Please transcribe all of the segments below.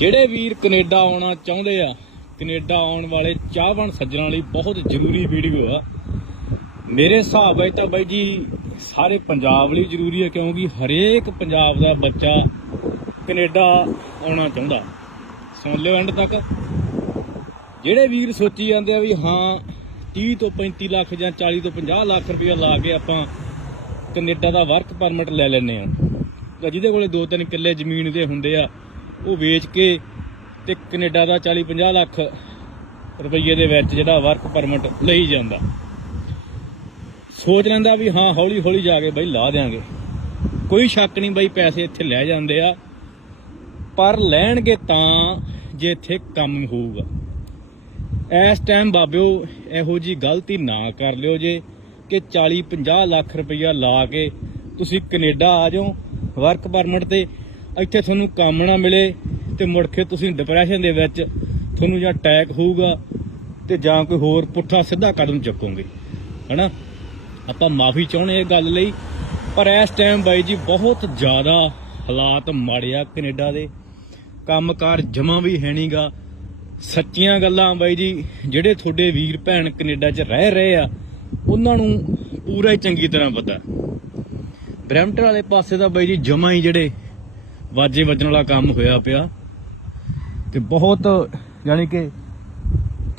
ਜਿਹੜੇ ਵੀਰ ਕੈਨੇਡਾ ਆਉਣਾ ਚਾਹੁੰਦੇ ਆ ਕੈਨੇਡਾ ਆਉਣ ਵਾਲੇ ਚਾਹਵਣ ਸੱਜਣਾਂ ਲਈ ਬਹੁਤ ਜ਼ਰੂਰੀ ਵੀਡੀਓ ਆ ਮੇਰੇ ਹਿਸਾਬ ਵਿੱਚ ਤਾਂ ਬਾਈ ਜੀ ਸਾਰੇ ਪੰਜਾਬ ਲਈ ਜ਼ਰੂਰੀ ਹੈ ਕਿਉਂਕਿ ਹਰੇਕ ਪੰਜਾਬ ਦਾ ਬੱਚਾ ਕੈਨੇਡਾ ਆਉਣਾ ਚਾਹੁੰਦਾ ਸੁਣ ਲਿਓ ਐਂਡ ਤੱਕ ਜਿਹੜੇ ਵੀਰ ਸੋਚੀ ਜਾਂਦੇ ਆ ਵੀ ਹਾਂ 30 ਤੋਂ 35 ਲੱਖ ਜਾਂ 40 ਤੋਂ 50 ਲੱਖ ਰੁਪਏ ਲਾ ਕੇ ਆਪਾਂ ਕੈਨੇਡਾ ਦਾ ਵਰਕ ਪਰਮਿਟ ਲੈ ਲੈਨੇ ਆ ਜਿਹਦੇ ਕੋਲੇ 2-3 ਕਿੱਲੇ ਜ਼ਮੀਨ ਦੇ ਹੁੰਦੇ ਆ ਉਹ ਵੇਚ ਕੇ ਤੇ ਕੈਨੇਡਾ ਦਾ 40-50 ਲੱਖ ਰੁਪਏ ਦੇ ਵਿੱਚ ਜਿਹੜਾ ਵਰਕ ਪਰਮਿਟ ਲਈ ਜਾਂਦਾ ਸੋਚ ਲੈਂਦਾ ਵੀ ਹਾਂ ਹੌਲੀ ਹੌਲੀ ਜਾ ਕੇ ਬਈ ਲਾ ਦੇਾਂਗੇ ਕੋਈ ਸ਼ੱਕ ਨਹੀਂ ਬਈ ਪੈਸੇ ਇੱਥੇ ਲੈ ਜਾਂਦੇ ਆ ਪਰ ਲੈਣਗੇ ਤਾਂ ਜੇ ਇੱਥੇ ਕੰਮ ਹੋਊਗਾ ਇਸ ਟਾਈਮ ਬਾਬਿਓ ਇਹੋ ਜੀ ਗਲਤੀ ਨਾ ਕਰ ਲਿਓ ਜੇ ਕਿ 40 50 ਲੱਖ ਰੁਪਈਆ ਲਾ ਕੇ ਤੁਸੀਂ ਕੈਨੇਡਾ ਆ ਜਾਓ ਵਰਕ ਪਰਮਿਟ ਤੇ ਇੱਥੇ ਤੁਹਾਨੂੰ ਕੰਮ ਨਾ ਮਿਲੇ ਤੇ ਮੁੜ ਕੇ ਤੁਸੀਂ ਡਿਪਰੈਸ਼ਨ ਦੇ ਵਿੱਚ ਤੁਹਾਨੂੰ ਜਾਂ ਅਟੈਕ ਹੋਊਗਾ ਤੇ ਜਾਂ ਕੋਈ ਹੋਰ ਪੁੱਠਾ ਸਿੱਧਾ ਕਦਮ ਚੁੱਕੋਗੇ ਹਨਾ ਆਪਾਂ ਮਾਫੀ ਚਾਹੁੰਦੇ ਇਹ ਗੱਲ ਲਈ ਪਰ ਇਸ ਟਾਈਮ ਬਾਈ ਜੀ ਬਹੁਤ ਜ਼ਿਆਦਾ ਹਾਲਾਤ ਮਾੜਿਆ ਕੈਨੇਡਾ ਦੇ ਕੰਮਕਾਰ ਜਮਾ ਵੀ ਹੈ ਨਹੀਂਗਾ ਸੱਚੀਆਂ ਗੱਲਾਂ ਬਾਈ ਜੀ ਜਿਹੜੇ ਤੁਹਾਡੇ ਵੀਰ ਭੈਣ ਕੈਨੇਡਾ 'ਚ ਰਹਿ ਰਹੇ ਆ ਉਹਨਾਂ ਨੂੰ ਪੂਰਾ ਹੀ ਚੰਗੀ ਤਰ੍ਹਾਂ ਪਤਾ ਬ੍ਰੈਂਟਨ ਵਾਲੇ ਪਾਸੇ ਦਾ ਬਾਈ ਜੀ ਜਮਾ ਹੀ ਜਿਹੜੇ ਵਾਜੇ ਵੱਜਣ ਵਾਲਾ ਕੰਮ ਹੋਇਆ ਪਿਆ ਤੇ ਬਹੁਤ ਯਾਨੀ ਕਿ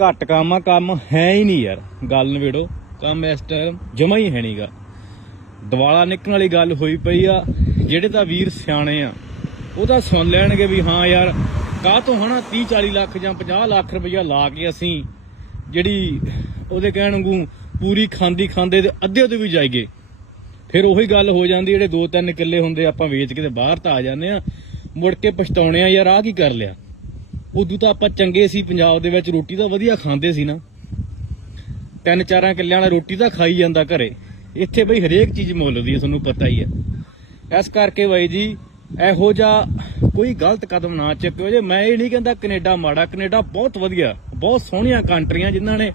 ਘੱਟ ਕੰਮ ਆ ਕੰਮ ਹੈ ਹੀ ਨਹੀਂ ਯਾਰ ਗੱਲ ਨਵੇੜੋ ਕੰਮ ਇਸ ਟਾਈਮ ਜਮਾ ਹੀ ਹੈ ਨਹੀਂਗਾ ਦਿਵਾਲਾ ਨਿਕਣ ਵਾਲੀ ਗੱਲ ਹੋਈ ਪਈ ਆ ਜਿਹੜੇ ਤਾਂ ਵੀਰ ਸਿਆਣੇ ਆ ਉਹ ਤਾਂ ਸੁਣ ਲੈਣਗੇ ਵੀ ਹਾਂ ਯਾਰ ਕਾਹ ਤੋਂ ਹਨਾ 30 40 ਲੱਖ ਜਾਂ 50 ਲੱਖ ਰੁਪਇਆ ਲਾ ਕੇ ਅਸੀਂ ਜਿਹੜੀ ਉਹਦੇ ਕਹਿਣ ਵਾਂਗੂ ਪੂਰੀ ਖਾਂਦੀ ਖਾਂਦੇ ਤੇ ਅੱਧੇ ਉਹਦੇ ਵੀ ਜਾਈਗੇ ਫਿਰ ਉਹੀ ਗੱਲ ਹੋ ਜਾਂਦੀ ਜਿਹੜੇ 2-3 ਕਿੱਲੇ ਹੁੰਦੇ ਆਪਾਂ ਵੇਚ ਕੇ ਤੇ ਬਾਹਰ ਤਾਂ ਆ ਜਾਂਦੇ ਆ ਮੁੜ ਕੇ ਪਛਤਾਉਣੇ ਆ ਯਾਰ ਆ ਕੀ ਕਰ ਲਿਆ ਉਦੋਂ ਤਾਂ ਆਪਾਂ ਚੰਗੇ ਸੀ ਪੰਜਾਬ ਦੇ ਵਿੱਚ ਰੋਟੀ ਤਾਂ ਵਧੀਆ ਖਾਂਦੇ ਸੀ ਨਾ ਤਿੰਨ ਚਾਰਾਂ ਕਿੱਲਿਆਂ ਵਾਲਾ ਰੋਟੀ ਤਾਂ ਖਾਈ ਜਾਂਦਾ ਘਰੇ ਇੱਥੇ ਬਈ ਹਰੇਕ ਚੀਜ਼ ਮੁੱਲ ਦੀ ਤੁਹਾਨੂੰ ਪਤਾ ਹੀ ਹੈ ਇਸ ਕਰਕੇ ਬਾਈ ਜੀ ਇਹੋ ਜਿਹਾ ਕੋਈ ਗਲਤ ਕਦਮ ਨਾ ਚੱਕਿਓ ਜੇ ਮੈਂ ਇਹ ਨਹੀਂ ਕਹਿੰਦਾ ਕੈਨੇਡਾ ਮਾੜਾ ਕੈਨੇਡਾ ਬਹੁਤ ਵਧੀਆ ਬਹੁਤ ਸੋਹਣੀਆਂ ਕੰਟਰੀਆਂ ਜਿਨ੍ਹਾਂ ਨੇ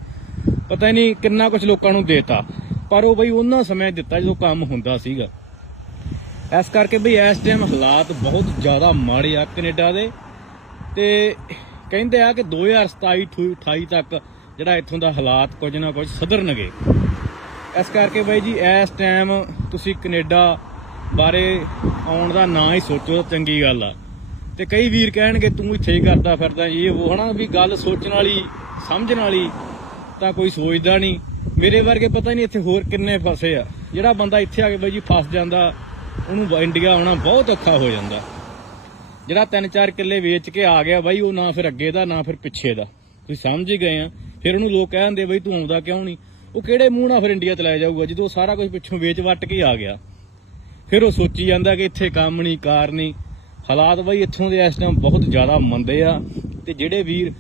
ਪਤਾ ਨਹੀਂ ਕਿੰਨਾ ਕੁਝ ਲੋਕਾਂ ਨੂੰ ਦੇਤਾ ਪਰ ਉਹ ਬਈ ਉਹਨਾਂ ਸਮੇਂ ਦਿੱਤਾ ਜਦੋਂ ਕੰਮ ਹੁੰਦਾ ਸੀਗਾ ਇਸ ਕਰਕੇ ਬਈ ਇਸ ਟਾਈਮ ਹਾਲਾਤ ਬਹੁਤ ਜ਼ਿਆਦਾ ਮਾੜੇ ਆ ਕੈਨੇਡਾ ਦੇ ਤੇ ਕਹਿੰਦੇ ਆ ਕਿ 2027 28 ਤੱਕ ਜਿਹੜਾ ਇੱਥੋਂ ਦਾ ਹਾਲਾਤ ਕੁਝ ਨਾ ਕੁਝ ਸੁਧਰਨਗੇ ਇਸ ਕਰਕੇ ਬਈ ਜੀ ਇਸ ਟਾਈਮ ਤੁਸੀਂ ਕੈਨੇਡਾ ਬਾਰੇ ਆਉਣ ਦਾ ਨਾ ਹੀ ਸੋਚੋ ਚੰਗੀ ਗੱਲ ਆ ਤੇ ਕਈ ਵੀਰ ਕਹਿਣਗੇ ਤੂੰ ਇੱਥੇ ਹੀ ਕਰਦਾ ਫਿਰਦਾ ਇਹ ਉਹ ਹਨਾ ਵੀ ਗੱਲ ਸੋਚਣ ਵਾਲੀ ਸਮਝਣ ਵਾਲੀ ਤਾਂ ਕੋਈ ਸੋਚਦਾ ਨਹੀਂ ਮੇਰੇ ਵਰਗੇ ਪਤਾ ਨਹੀਂ ਇੱਥੇ ਹੋਰ ਕਿੰਨੇ ਫਸੇ ਆ ਜਿਹੜਾ ਬੰਦਾ ਇੱਥੇ ਆ ਕੇ ਬਾਈ ਜੀ ਫਸ ਜਾਂਦਾ ਉਹਨੂੰ ਇੰਡੀਆ ਆਉਣਾ ਬਹੁਤ ਔਖਾ ਹੋ ਜਾਂਦਾ ਜਿਹੜਾ ਤਿੰਨ ਚਾਰ ਕਿੱਲੇ ਵੇਚ ਕੇ ਆ ਗਿਆ ਬਾਈ ਉਹ ਨਾ ਫਿਰ ਅੱਗੇ ਦਾ ਨਾ ਫਿਰ ਪਿੱਛੇ ਦਾ ਤੁਸੀਂ ਸਮਝ ਹੀ ਗਏ ਆ ਫਿਰ ਉਹਨੂੰ ਲੋਕ ਕਹਿੰਦੇ ਬਾਈ ਤੂੰ ਆਉਂਦਾ ਕਿਉਂ ਨਹੀਂ ਉਹ ਕਿਹੜੇ ਮੂੰਹ ਨਾਲ ਫਿਰ ਇੰਡੀਆ ਚਲਾਇਆ ਜਾਊਗਾ ਜਦੋਂ ਸਾਰਾ ਕੁਝ ਪਿੱਛੋਂ ਵੇਚ ਵੱਟ ਕੇ ਆ ਗਿਆ ਫਿਰ ਉਹ ਸੋਚੀ ਜਾਂਦਾ ਕਿ ਇੱਥੇ ਕੰਮ ਨਹੀਂ ਕਾਰ ਨਹੀਂ ਹਾਲਾਤ ਬਾਈ ਇੱਥੋਂ ਦੇ ਇਸ ਟਾਈਮ ਬਹੁਤ ਜ਼ਿਆਦਾ ਮੰਦੇ ਆ ਤੇ ਜਿਹੜੇ ਵੀਰ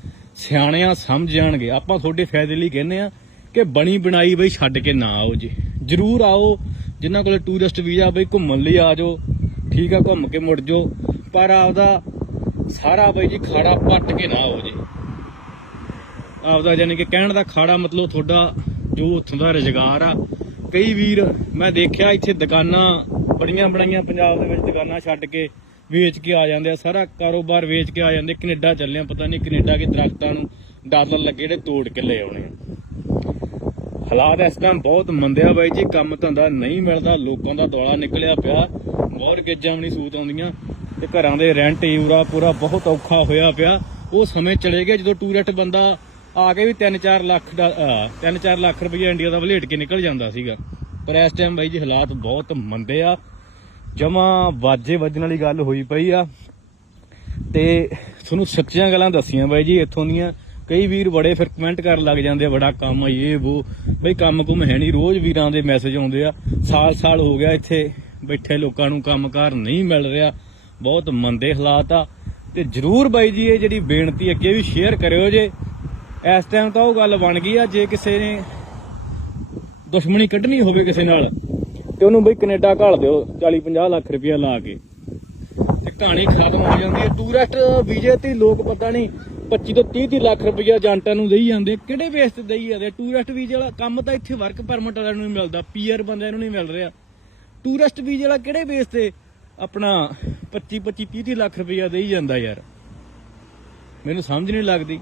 ਸਿਆਣਿਆਂ ਸਮਝ ਜਾਣਗੇ ਆਪਾਂ ਤੁਹਾਡੇ ਫਾਇਦੇ ਲਈ ਕਹਿੰਦੇ ਆ ਕਿ ਬਣੀ ਬਣਾਈ ਬਈ ਛੱਡ ਕੇ ਨਾ ਆਓ ਜੀ ਜ਼ਰੂਰ ਆਓ ਜਿਨ੍ਹਾਂ ਕੋਲੇ ਟੂਰਿਸਟ ਵੀਜ਼ਾ ਬਈ ਘੁੰਮਣ ਲਈ ਆ ਜਾਓ ਠੀਕ ਆ ਘੁੰਮ ਕੇ ਮੁੜ ਜਾਓ ਪਰ ਆਪਦਾ ਸਾਰਾ ਬਈ ਜੀ ਖਾੜਾ ਪੱਟ ਕੇ ਨਾ ਆਓ ਜੀ ਆਪਦਾ ਯਾਨੀ ਕਿ ਕਹਿਣ ਦਾ ਖਾੜਾ ਮਤਲਬ ਤੁਹਾਡਾ ਜੋ ਉੱਥੋਂ ਦਾ ਰੁਜ਼ਗਾਰ ਆ ਕਈ ਵੀਰ ਮੈਂ ਦੇਖਿਆ ਇੱਥੇ ਦੁਕਾਨਾਂ ਬੜੀਆਂ ਬਣਾਈਆਂ ਪੰਜਾਬ ਦੇ ਵਿੱਚ ਦੁਕਾਨਾਂ ਛੱਡ ਕੇ ਵੇਚ ਕੇ ਆ ਜਾਂਦੇ ਆ ਸਾਰਾ ਕਾਰੋਬਾਰ ਵੇਚ ਕੇ ਆ ਜਾਂਦੇ ਕੈਨੇਡਾ ਚੱਲੇ ਆ ਪਤਾ ਨਹੀਂ ਕੈਨੇਡਾ ਕੇ ਦਰਖਤਾਂ ਨੂੰ ਡਾਲਰ ਲੱਗੇ ਜਿਹੜੇ ਤੋੜ ਕੇ ਲੈ ਆਉਣੇ ਆ ਹਾਲਾਤ ਇਸ ਟਾਈਮ ਬਹੁਤ ਮੰਦਿਆ ਬਾਈ ਜੀ ਕੰਮ ਧੰਦਾ ਨਹੀਂ ਮਿਲਦਾ ਲੋਕਾਂ ਦਾ ਦੌਲਾ ਨਿਕਲਿਆ ਪਿਆ ਮੌਰਗੇਜਾਂ ਵੀ ਨਹੀਂ ਸੂਤ ਆਉਂਦੀਆਂ ਤੇ ਘਰਾਂ ਦੇ ਰੈਂਟ ਯੂਰਾ ਪੂਰਾ ਬਹੁਤ ਔਖਾ ਹੋਇਆ ਪਿਆ ਉਹ ਸਮੇਂ ਚਲੇ ਗਿਆ ਜਦੋਂ ਟੂਰਿਸਟ ਬੰਦਾ ਆ ਕੇ ਵੀ 3-4 ਲੱਖ ਦਾ 3-4 ਲੱਖ ਰੁਪਏ ਇੰਡੀਆ ਦਾ ਵਲੇਟ ਕੇ ਨਿਕਲ ਜਾਂਦਾ ਸੀਗਾ ਪਰ ਇਸ ਟਾਈਮ ਬਾਈ ਜੀ ਹਾਲਾਤ ਬਹੁਤ ਮੰਦੇ ਆ ਜਮਾ ਵਾਜੇ ਵੱਜਣ ਵਾਲੀ ਗੱਲ ਹੋਈ ਪਈ ਆ ਤੇ ਤੁਹਾਨੂੰ ਸੱਚੀਆਂ ਗੱਲਾਂ ਦੱਸੀਆਂ ਬਾਈ ਜੀ ਇੱਥੋਂ ਦੀਆਂ ਕਈ ਵੀਰ ਬੜੇ ਫਿਰ ਕਮੈਂਟ ਕਰਨ ਲੱਗ ਜਾਂਦੇ ਆ ਬੜਾ ਕੰਮ ਆ ਇਹ ਉਹ ਬਈ ਕੰਮ ਕੁਮ ਹੈ ਨਹੀਂ ਰੋਜ਼ ਵੀਰਾਂ ਦੇ ਮੈਸੇਜ ਆਉਂਦੇ ਆ ਸਾਲ ਸਾਲ ਹੋ ਗਿਆ ਇੱਥੇ ਬੈਠੇ ਲੋਕਾਂ ਨੂੰ ਕੰਮਕਾਰ ਨਹੀਂ ਮਿਲ ਰਿਹਾ ਬਹੁਤ ਮੰਦੇ ਹਾਲਾਤ ਆ ਤੇ ਜਰੂਰ ਬਾਈ ਜੀ ਇਹ ਜਿਹੜੀ ਬੇਨਤੀ ਅੱਗੇ ਵੀ ਸ਼ੇਅਰ ਕਰਿਓ ਜੇ ਇਸ ਟਾਈਮ ਤਾਂ ਉਹ ਗੱਲ ਬਣ ਗਈ ਆ ਜੇ ਕਿਸੇ ਨੇ ਦੁਸ਼ਮਣੀ ਕੱਢਣੀ ਹੋਵੇ ਕਿਸੇ ਨਾਲ ਤੇ ਉਹਨੂੰ ਬਈ ਕੈਨੇਡਾ ਘਾਲ ਦਿਓ 40 50 ਲੱਖ ਰੁਪਇਆ ਲਾ ਕੇ ਤੇ ਕਹਾਣੀ ਖਤਮ ਹੋ ਜਾਂਦੀ ਹੈ ਟੂਰਿਸਟ ਵੀਜ਼ੇ ਤੇ ਲੋਕ ਪਤਾ ਨਹੀਂ 25 ਤੋਂ 30 30 ਲੱਖ ਰੁਪਈਆ ਏਜੰਟਾਂ ਨੂੰ ਦੇਈ ਜਾਂਦੇ ਕਿਹੜੇ ਬੇਸ ਤੇ ਦੇਈ ਜਾਂਦੇ ਟੂਰਿਸਟ ਵੀਜ਼ੇ ਵਾਲਾ ਕੰਮ ਤਾਂ ਇੱਥੇ ਵਰਕ ਪਰਮਿਟ ਵਾਲਿਆਂ ਨੂੰ ਮਿਲਦਾ ਪੀਆਰ ਬੰਦਿਆਂ ਨੂੰ ਨਹੀਂ ਮਿਲ ਰਿਹਾ ਟੂਰਿਸਟ ਵੀਜ਼ੇ ਵਾਲਾ ਕਿਹੜੇ ਬੇਸ ਤੇ ਆਪਣਾ 25 25 30 ਲੱਖ ਰੁਪਈਆ ਦੇਈ ਜਾਂਦਾ ਯਾਰ ਮੈਨੂੰ ਸਮਝ ਨਹੀਂ ਲੱਗਦੀ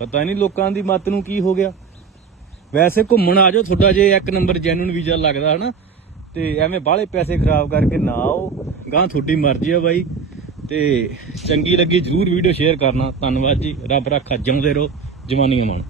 ਪਤਾ ਨਹੀਂ ਲੋਕਾਂ ਦੀ ਮਤ ਨੂੰ ਕੀ ਹੋ ਗਿਆ ਵੈਸੇ ਘੁੰਮਣ ਆ ਜਾਓ ਤੁਹਾਡਾ ਜੇ ਇੱਕ ਨੰਬਰ ਜੈਨੂਨ ਵੀਜ਼ਾ ਲੱਗਦਾ ਹਨਾ ਤੇ ਐਵੇਂ ਬਾਹਲੇ ਪੈਸੇ ਖਰਾਬ ਕਰਕੇ ਨਾ ਆਓ ਗਾਂ ਤੁਹਾਡੀ ਮਰਜ਼ੀ ਆ ਬਾਈ ਤੇ ਚੰਗੀ ਲੱਗੀ ਜਰੂਰ ਵੀਡੀਓ ਸ਼ੇਅਰ ਕਰਨਾ ਧੰਨਵਾਦ ਜੀ ਰੱਬ ਰੱਖਾ ਜਿਉਂਦੇ ਰਹੋ ਜਵਾਨੀਆਂ ਮਾਣ